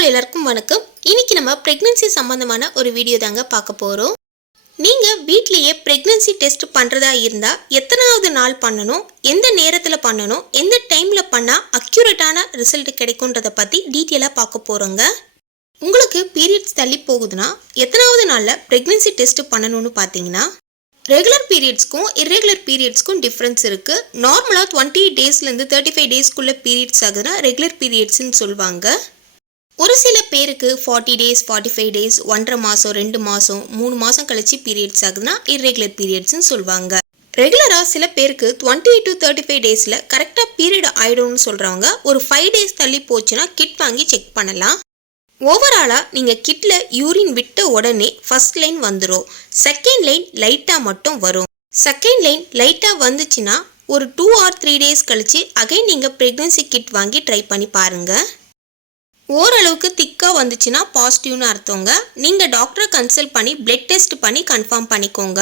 உங்கள் எல்லாருக்கும் வணக்கம். இன்னைக்கு நம்ம பிரெக்னன்சி சம்பந்தமான ஒரு வீடியோ தாங்க பார்க்க போகிறோம் நீங்கள் வீட்லேயே பிரெக்னன்சி டெஸ்ட் பண்ணுறதா இருந்தால் எத்தனாவது நாள் பண்ணணும் எந்த நேரத்தில் பண்ணணும் எந்த டைமில் பண்ணால் அக்யூரேட்டான ரிசல்ட் கிடைக்குன்றதை பற்றி டீட்டெயிலாக பார்க்க போகிறோங்க உங்களுக்கு பீரியட்ஸ் தள்ளி போகுதுன்னா எத்தனாவது நாளில் ப்ரெக்னென்சி டெஸ்ட் பண்ணணும்னு பார்த்தீங்கன்னா ரெகுலர் பீரியட்ஸ்க்கும் இர்ரெகுலர் பீரியட்ஸ்க்கும் டிஃப்ரென்ஸ் இருக்குது நார்மலாக டுவெண்ட்டி டேஸ்லேருந்து தேர்ட்டி ஃபைவ் டேஸ்க்குள்ளே பீரியட்ஸ் ஆகுதுன்னா ரெகுலர் பீரியட்ஸ்னு சொல்லுவாங்க. ஒரு சில பேருக்கு forty days forty five days ஒன்றரை மாதம் ரெண்டு மாதம் மூணு மாதம் கழிச்சு பீரியட்ஸ் ஆகுதுன்னா இர்ரெகுலர் பீரியட்ஸ்னு சொல்லுவாங்க. ரெகுலராக சில பேருக்கு டுவெண்ட்டி டு தேர்ட்டி ஃபைவ் டேஸில் கரெக்டாக பீரியட் ஆகிடும்னு சொல்கிறவங்க ஒரு ஃபைவ் டேஸ் தள்ளி போச்சுன்னா கிட் வாங்கி செக் பண்ணலாம். ஓவராலாக நீங்கள் கிட்டில் யூரின் விட்ட உடனே ஃபர்ஸ்ட் லைன் வந்துடும் செகண்ட் லைன் லைட்டாக மட்டும் வரும். செகண்ட் லைன் லைட்டாக வந்துச்சுன்னா ஒரு டூ ஆர் த்ரீ டேஸ் கழிச்சு அகைன் நீங்கள் ப்ரெக்னென்சி கிட் வாங்கி ட்ரை பண்ணி பாருங்கள் ஓரளவுக்கு திக்காக வந்துச்சுன்னா பாசிட்டிவ்னு அர்த்தங்க. நீங்கள் டாக்டரை கன்சல்ட் பண்ணி பிளட் டெஸ்ட் பண்ணி கன்ஃபார்ம் பண்ணிக்கோங்க.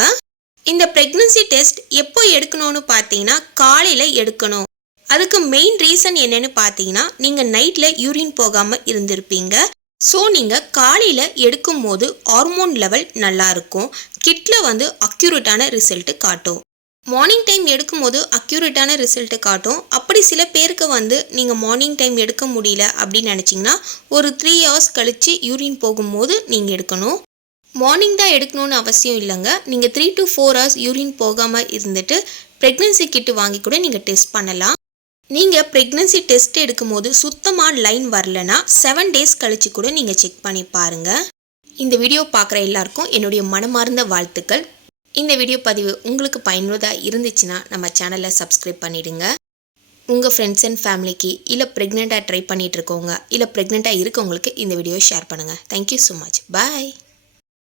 இந்த ப்ரெக்னன்சி டெஸ்ட் எப்போ எடுக்கணும்னு பார்த்தீங்கன்னா காலையில் எடுக்கணும். அதுக்கு மெயின் ரீசன் என்னன்னு பார்த்தீங்கன்னா நீங்கள் நைட்டில் யூரின் போகாமல் இருந்திருப்பீங்க. ஸோ நீங்கள் காலையில் எடுக்கும் போது ஹார்மோன் லெவல் நல்லாயிருக்கும் கிட்டில் வந்து அக்யூரேட்டான ரிசல்ட்டு காட்டும். மார்னிங் டைம் எடுக்கும்போது அக்யூரேட்டான ரிசல்ட்டை காட்டும். அப்படி சில பேருக்கு வந்து நீங்கள் மார்னிங் டைம் எடுக்க முடியல அப்படின்னு நினச்சிங்கன்னா ஒரு த்ரீ ஹவர்ஸ் கழித்து யூரின் போகும்போது நீங்கள் எடுக்கணும். மார்னிங் தான் எடுக்கணும்னு அவசியம் இல்லைங்க. நீங்கள் three to four hours urine போகாமல் இருந்துட்டு ப்ரெக்னென்சி கிட்டு வாங்கி கூட நீங்கள் டெஸ்ட் பண்ணலாம். நீங்கள் ப்ரெக்னென்சி டெஸ்ட் எடுக்கும்போது சுத்தமாக லைன் வரலனா செவன் டேஸ் கழித்து கூட நீங்கள் செக் பண்ணி பாருங்கள் இந்த வீடியோ பார்க்குற எல்லாருக்கும் என்னுடைய மனமார்ந்த வாழ்த்துக்கள். இந்த வீடியோ பதிவு உங்களுக்கு பயனுள்ளதாக இருந்துச்சுன்னா நம்ம சேனலை சப்ஸ்கிரைப் பண்ணிவிடுங்க உங்கள் ஃப்ரெண்ட்ஸ் அண்ட் ஃபேமிலிக்கு இல்லை ப்ரெக்னெண்ட்டாக ட்ரை பண்ணிகிட்டு இருக்கவங்க இல்லை ப்ரெக்னெண்ட்டாக இருக்கவங்களுக்கு இந்த வீடியோ ஷேர் பண்ணுங்கள் thank you so much bye